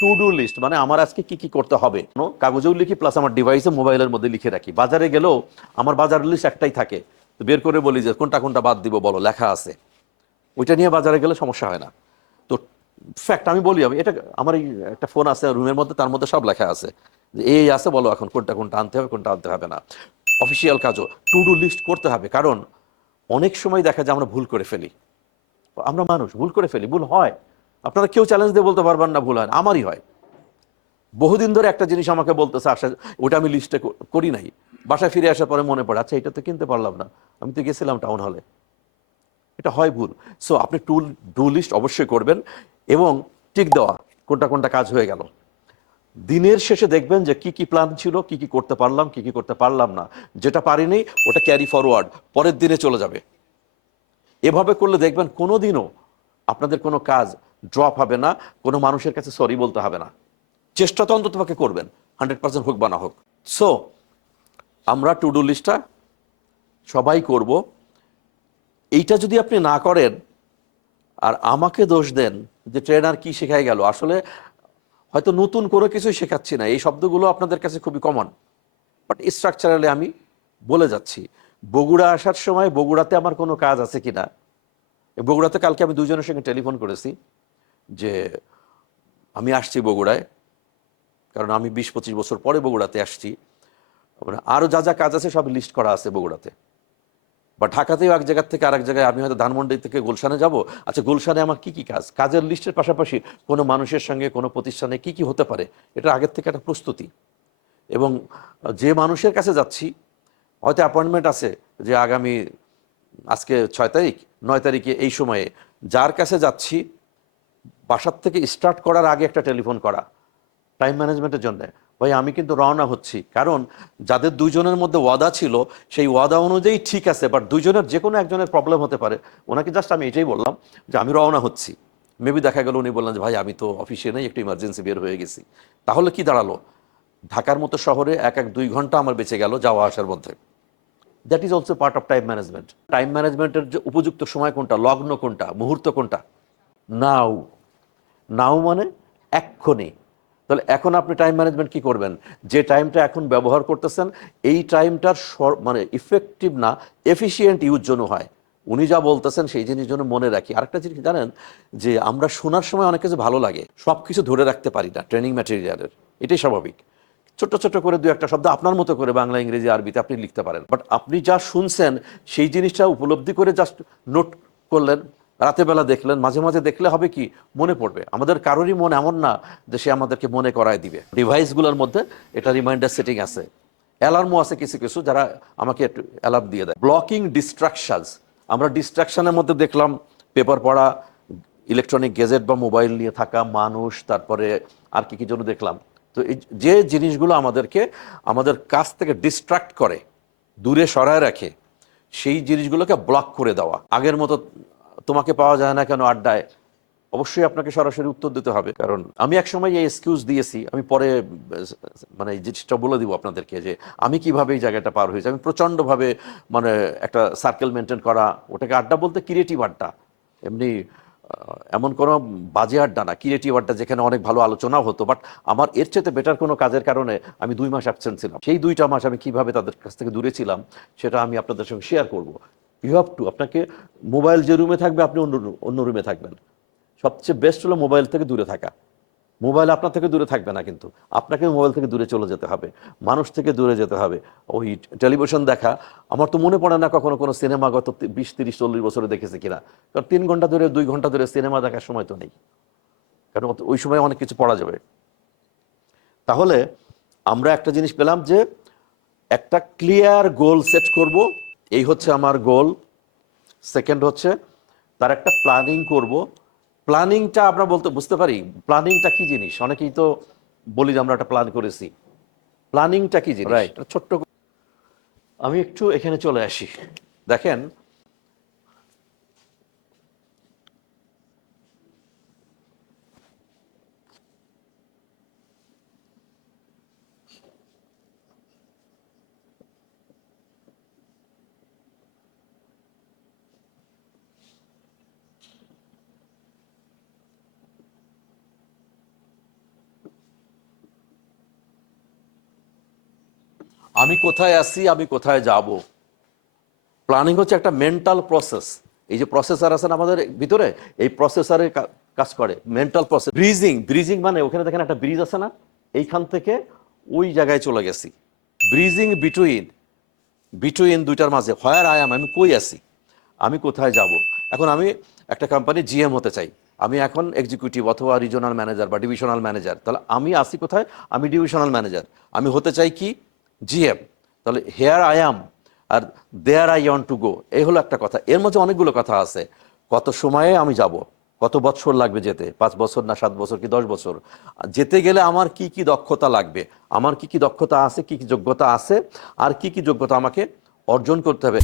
To do list মানে আমার আজকে কি কি করতে হবে কাগজেও লিখি, প্লাস আমার ডিভাইসে মোবাইলের মধ্যে লিখে রাখি। বাজারে গেলেও আমার বাজার লিস্ট একটাই থাকে, তো বের করে বলি যে কোনটা কোনটা বাদ দিব বলো, লেখা আছে। ওইটা নিয়ে বাজারে গেলে সমস্যা হয় না। তো ফ্যাক্ট আমি বলি, আমি এটা আমার এই একটা ফোন আছে রুমের মধ্যে, তার মধ্যে সব লেখা আছে যে এই আছে, বলো এখন কোনটা কোনটা আনতে হবে, কোনটা আনতে হবে না। অফিসিয়াল কাজও টু ডু লিস্ট করতে হবে, কারণ অনেক সময় দেখা যায় আমরা ভুল করে ফেলি। আমরা মানুষ, ভুল করে ফেলি, ভুল হয়। আপনারা কেউ চ্যালেঞ্জ দিয়ে বলতে পারবেন না ভুল হয় না, আমারই হয়। বহুদিন ধরে একটা জিনিস আমাকে বলতেছে, আসা ওটা আমি লিস্টে করি নাই, বাসায় ফিরে আসার পরে মনে পড়ে, আচ্ছা এটা তো কিনতে পারলাম না, আমি তো গেছিলাম টাউন হলে। এটা হয় ভুল। সো আপনি টু ডু লিস্ট অবশ্যই করবেন, এবং টিক দেওয়া কোনটা কোনটা কাজ হয়ে গেল। দিনের শেষে দেখবেন যে কি কি প্ল্যান ছিল, কি কি করতে পারলাম, কি কি করতে পারলাম না। যেটা পারিনি ওটা ক্যারি ফরওয়ার্ড, পরের দিনে চলে যাবে। এভাবে করলে দেখবেন কোনোদিনও আপনাদের কোনো কাজ ড্রপ হবে না, কোনো মানুষের কাছে সরি বলতে হবে না। চেষ্টা তো অন্তত পক্ষে করবেন, 100% হোক বা না হোক। সো আমরা টু ডু লিস্টটা সবাই করব। এইটা যদি আপনি না করেন আর আমাকে দোষ দেন যে ট্রেনার কি শেখাই গেল, আসলে হয়তো নতুন কোনো কিছুই শেখাচ্ছি না, এই শব্দগুলো আপনাদের কাছে খুবই কমন, বাট স্ট্রাকচারালি আমি বলে যাচ্ছি। বগুড়া আসার সময় বগুড়াতে আমার কোনো কাজ আছে কিনা, বগুড়াতে কালকে আমি দুজনের সঙ্গে টেলিফোন করেছি যে আমি আসছি বগুড়ায়, কারণ আমি 20-25 বছর পরে বগুড়াতে আসছি। মানে আরও যা যা কাজ আছে সব লিস্ট করা আছে বগুড়াতে, বা ঢাকাতেও এক জায়গার থেকে আরেক জায়গায়, আমি হয়তো ধানমন্ডি থেকে গুলশানে যাব, আচ্ছা গুলশানে আমার কি কি কাজ, কাজের লিস্টের পাশাপাশি কোনো মানুষের সঙ্গে কোনো প্রতিষ্ঠানে কি কি হতে পারে, এটা আগের থেকে একটা প্রস্তুতি। এবং যে মানুষের কাছে যাচ্ছি, হয়তো অ্যাপয়েন্টমেন্ট আছে যে আগামী, আজকে 6 তারিখ, 9 তারিখে এই সময়ে যার কাছে যাচ্ছি, বাসার থেকে স্টার্ট করার আগে একটা টেলিফোন করা টাইম ম্যানেজমেন্টের জন্য। ভাই আমি কিন্তু রওনা হচ্ছি, কারণ যাদের দুইজনের মধ্যে ওয়াদা ছিল সেই ওয়াদা অনুযায়ী ঠিক আছে, বাট দুইজনের যে কোনো একজনের প্রবলেম হতে পারে। ওনাকে জাস্ট আমি এটাই বললাম যে আমি রওনা হচ্ছি। মেবি দেখা গেল উনি বললেন যে ভাই আমি তো অফিসে নেই, একটু ইমার্জেন্সি বের হয়ে গেছি। তাহলে কি দাঁড়ালো, ঢাকার মতো শহরে এক এক 2 ঘন্টা আমার বেঁচে গেল যাওয়া আসার মধ্যে। That is also part of time management. Time ম্যানেজমেন্টের যে উপযুক্ত সময় কোনটা, লগ্ন কোনটা, মুহূর্ত কোনটা, নাও। নাও মানে এক্ষুনি। তাহলে এখন আপনি টাইম ম্যানেজমেন্ট কি করবেন, যে টাইমটা এখন ব্যবহার করতেছেন এই টাইমটার মানে ইফেক্টিভ না, এফিসিয়েন্ট ইউজ যেন হয়। উনি যা বলতেছেন সেই জিনিস জন্য মনে রাখি। আরেকটা জিনিস জানেন, যে আমরা শোনার সময় অনেক কিছু ভালো লাগে, সব কিছু ধরে রাখতে পারি না ট্রেনিং ম্যাটেরিয়ালের, এটাই স্বাভাবিক। ছোট্ট ছোট্ট করে দু একটা শব্দ আপনার মতো করে বাংলা, ইংরেজি, আরবিতে আপনি লিখতে পারেন, বাট আপনি যা শুনছেন সেই জিনিসটা উপলব্ধি করে জাস্ট নোট করলেন, রাতে বেলা দেখলেন, মাঝে মাঝে দেখলে হবে কি, মনে পড়বে। আমাদের কারোরই মন এমন না যে সে আমাদেরকে মনে করায় দিবে। ডিভাইসগুলোর মধ্যে এটা রিমাইন্ডার সেটিং আছে, অ্যালার্মও আছে কিছু কিছু যারা আমাকে একটু অ্যালার্ম দিয়ে দেয়। ব্লকিং ডিস্ট্রাকশনস, আমরা ডিস্ট্রাকশনের মধ্যে দেখলাম পেপার পড়া, ইলেকট্রনিক গেজেট বা মোবাইল নিয়ে থাকা মানুষ, তারপরে আর কি কি জন্য দেখলাম। তো এই যে জিনিসগুলো আমাদেরকে আমাদের কাছ থেকে ডিস্ট্রাক্ট করে, দূরে সরায় রাখে, সেই জিনিসগুলোকে ব্লক করে দেওয়া। আগের মতো তোমাকে পাওয়া যায় না কেন আড্ডায়, অবশ্যই আপনাকে সরাসরি উত্তর দিতে হবে। কারণ আমি একসময় এই এক্সকিউজ দিয়েছি, আমি পরে মানে এই জিনিসটা বলে দিব আপনাদেরকে যে আমি কিভাবে এই জায়গাটা পার হয়েছি। আমি প্রচণ্ডভাবে মানে একটা সার্কেল মেনটেন করা, ওটাকে আড্ডা বলতে ক্রিয়েটিভ আড্ডা, এমনি এমন কোনো বাজে আড্ডা না, ক্রিয়েটিভ আড্ডা যেখানে অনেক ভালো আলোচনাও হতো। বাট আমার এর চেয়ে বেটার কোনো কাজের কারণে আমি 2 মাস অ্যাবসেন্ট ছিলাম। সেই 2টা মাস আমি কিভাবে তাদের কাছ থেকে দূরে ছিলাম সেটা আমি আপনাদের সঙ্গে শেয়ার করব। ইউ হ্যাভ টু, আপনাকে মোবাইল যে রুমে থাকবে আপনি অন্য অন্য রুমে থাকবেন। সবচেয়ে বেস্ট হলো মোবাইল থেকে দূরে থাকা। মোবাইল আপনার থেকে দূরে থাকবে না, কিন্তু আপনাকে মোবাইল থেকে দূরে চলে যেতে হবে, মানুষ থেকে দূরে যেতে হবে। ওই টেলিভিশন দেখা, আমার তো মনে পড়ে না কখনো কোনো সিনেমা গত 20-30-40 বছরে দেখেছে কিনা। কারণ 3 ঘন্টা ধরে 2 ঘন্টা ধরে সিনেমা দেখার সময় তো নেই, কারণ ওই সময় অনেক কিছু পড়া যাবে। তাহলে আমরা একটা জিনিস পেলাম যে একটা ক্লিয়ার গোল সেট করব, এই হচ্ছে আমার গোল। সেকেন্ড হচ্ছে তার একটা প্ল্যানিং করব। প্ল্যানিংটা আমরা বলতে বুঝতে পারি প্ল্যানিংটা কি জিনিস, অনেকেই তো বলি যে আমরা একটা প্ল্যান করেছি। প্ল্যানিংটা কি জিনিস, রাইট। ছোট্ট আমি একটু এখানে চলে আসি। দেখেন, আমি কোথায় আছি, আমি কোথায় যাব। প্ল্যানিং হচ্ছে একটা মেন্টাল প্রসেস। এই যে প্রসেসর আছে না আমাদের ভিতরে, এই প্রসেসরে কাজ করে মেন্টাল প্রসেস। ব্রিজিং, ব্রিজিং মানে ওখানে দেখেন একটা ব্রিজ আছে না, এইখান থেকে ওই জায়গায় চলে গেছি। ব্রিজিং বিটুইন, বিটুইন দুইটার মাঝে, হোয়ার আই অ্যাম, আমি কই আছি, আমি কোথায় যাব। এখন আমি একটা কোম্পানি জিএম হতে চাই, আমি এখন এক্সিকিউটিভ অথবা রিজনাল ম্যানেজার বা ডিভিশনাল ম্যানেজার, তাহলে আমি আছি কোথায়, আমি ডিভিশনাল ম্যানেজার, আমি হতে চাই কি জিএম, তাহলে হেয়ার আই অ্যাম আর there I want to go, এই হলো একটা কথা। এর মধ্যে অনেকগুলো কথা আছে, কত সময়ে আমি যাব, কত বছর লাগবে যেতে, 5 বছর না 7 বছর কি 10 বছর, যেতে গেলে আমার কি কি দক্ষতা লাগবে, আমার কি কি দক্ষতা আছে, কি কি যোগ্যতা আছে, আর কি কি যোগ্যতা আমাকে অর্জন করতে হবে।